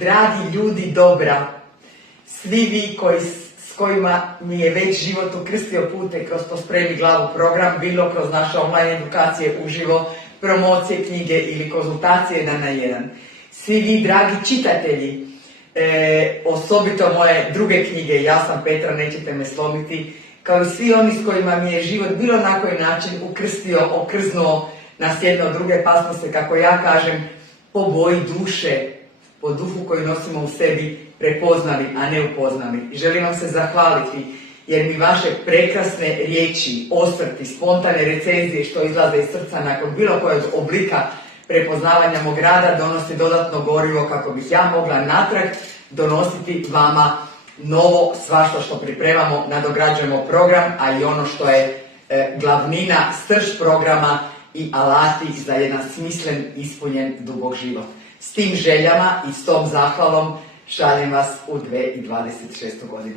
dragi ljudi dobra, svi vi s kojima mi je već život ukrstio pute kroz Pospremi glavu program, bilo kroz naše online edukacije uživo, promocije knjige ili konzultacije 1 na 1. Svi vi, dragi čitatelji, osobito moje druge knjige Ja sam Petra, nećete me slomiti, kao i svi oni s kojima mi je život bilo na koji način ukrstio, okrznuo nas jedno od druge, pa smo se, kako ja kažem, po boji duše, po duhu koji nosimo u sebi, prepoznali, a ne upoznali. I želim vam se zahvaliti, jer mi vaše prekrasne riječi, osvrti, spontane recenzije što izlaze iz srca nakon bilo kojeg oblika prepoznavanja mog rada donose dodatno gorivo kako bih ja mogla natrag donositi vama novo svašta što pripremamo, nadograđujemo program, a i ono što je glavnina, srž programa i alati za jedan smislen, ispunjen, dubok život. S tim željama i s tom zahvalom šaljem vas u 2026. godinu.